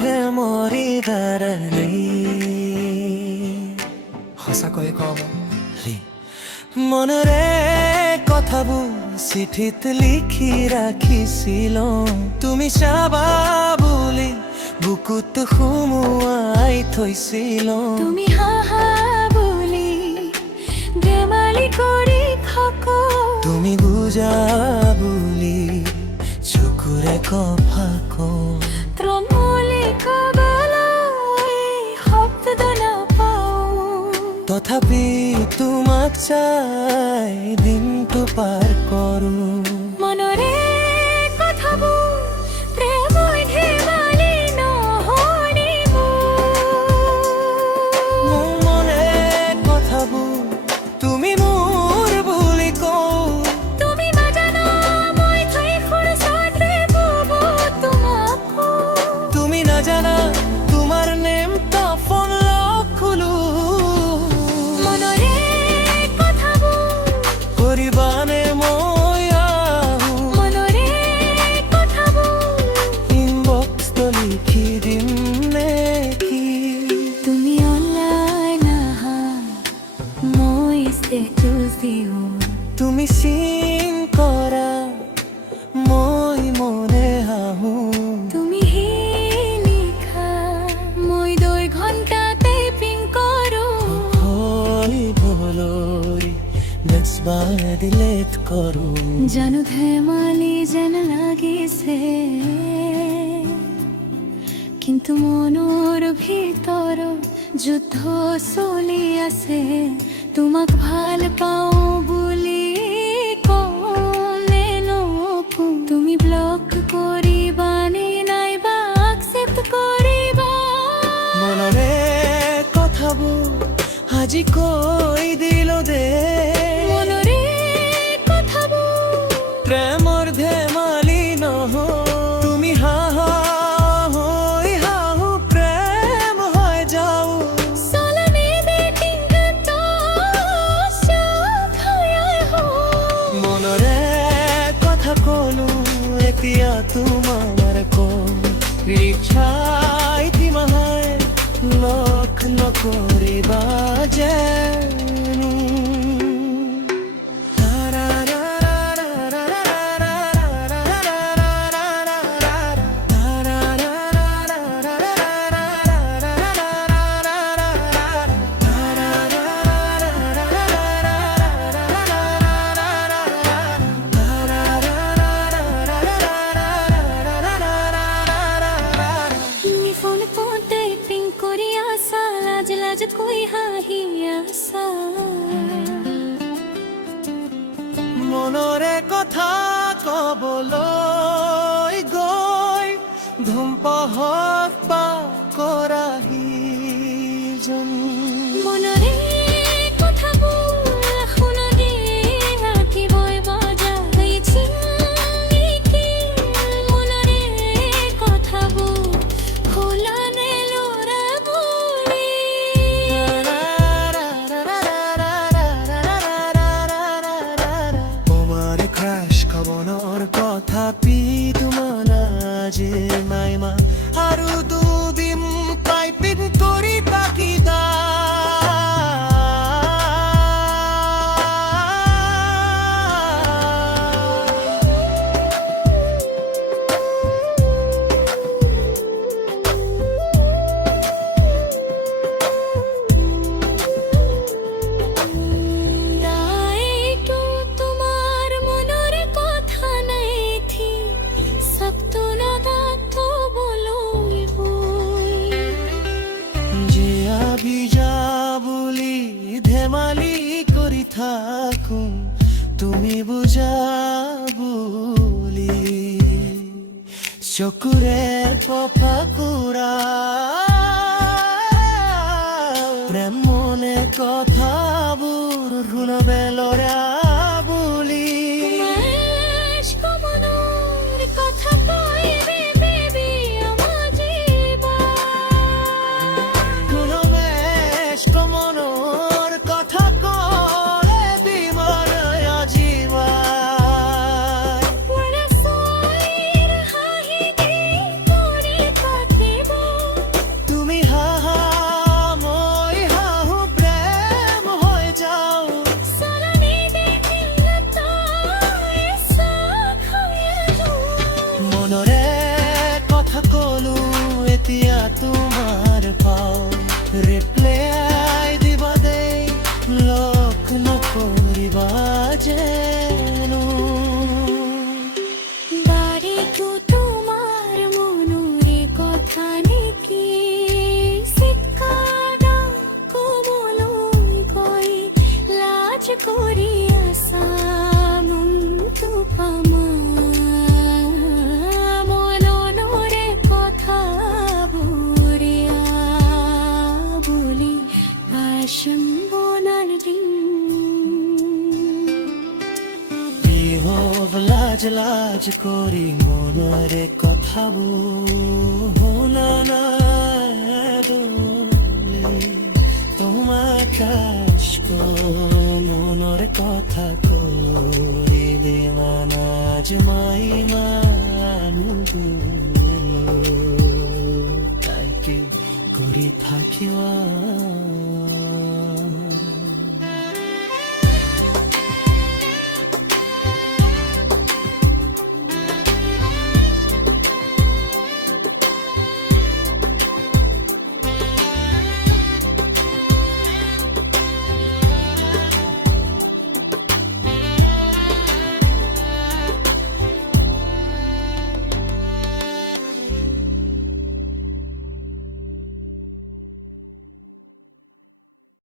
প্ৰেমৰি দ্বাৰাই সঁচাকৈয়ে কব মনৰে কথাবোৰ চিঠিত লিখি ৰাখিছিলো তুমি চাবা বুলি বুকুত সুমুৱাই থৈছিলো তুমি হাহা বুলি ধেমালি কৰি থাকো তুমি বুজা বুলি চকুৰে কফাকো ত্ৰমলি কবলৈ শব্দ নাপাওঁ তথাপি তোমাক চাই দিনটো পাৰ কৰো মনৰে কথাবোৰ প্ৰেমৰ ধেমালি নহৰিব মোৰ মনে কথাবোৰ তুমি মোৰ বুলি কওঁ তুমি নাজানা মই শেষৰ চাতে পাব তোমাক তুমি নাজানা তোমাৰ নেমটা ফোন খোলো মনৰে কথাবোৰ কৰিবানে মই আহো মনৰে কথাবোৰ ইনবক্সটো লিখি দিম নেকি তুমি অনলাইন আহা মই ষ্টেটাছ দিওঁ তুমি চিন কৰা মই মনে হাহো তুমি লিখা মই 2 ঘণ্টা টাইপিং কৰোঁ হয় ভুলই মেছেজ ডিলিট কৰো জানো ধেমালি যেন লাগিছে কিন্তু মনৰ ভিতৰত যুদ্ধ চলি আছে তোমাক ভাল পাওঁ বুলি ক'লে নকওঁ তুমি ব্লক কৰিবা নে নাইবা আকচেপ্ট কৰিবা মনৰে কথাবোৰ আজি কৈ দিলো দে মনৰে কথাবোৰ প্ৰেমৰ ধেমালি নহয় তুমি হাহা হৈ হাহো প্ৰেম হৈ যাও চলনে ডেটিং মনৰে কথা কলো এতিয়া তোমাৰ ইচ্ছাই তিমাহাই লখ নকৰিবা যেনো তুমি ফোন টাইপিং কৰি আছা লাজ লাজ কৈ হাঁহি আছা মনৰে কথা কবলৈ গৈ ধুমপহত পা কৰাহি মনৰে কথাবোৰ শুননি ৰাখিবই বজাইছি নেকি মনৰে কথাবোৰ ফুলনে লৰা বুলি তোমার ক্রাশ খবনৰ কথা পি তোমাৰ আজি মাইমা আৰু দুদিন টাইপিং কৰি তাকিদা তাইতো তোমাৰ মনৰ কথা নাই থি সবটো নদাতো বলইব জিয়া ভিজা বুলি ধেমালি কৰি থাকো তুমি বুজা বুলি চকুৰে কপাকুৰা প্ৰেম মনে কথাবোৰ শুনবে লৰা বুলি মনৰ কথা কইবে বেবি আমার জীবন শুনমেশ কমনৰ কথা কলে বিমান আজিবা ওরা সইর হাহি দি করে কাটিব থানে কি সিটকানা কোমলং কই লাজ করিয়া সামন্তু পামা মননরে কথা বুড়িয়া বলি আসম বনার দিন বিহব লাজ লাজ করি মনরে কথা না দোলে তোমার কাশক মনরে কথা করিবে মানাজ মাই মানু তাই কি করি থাকিবা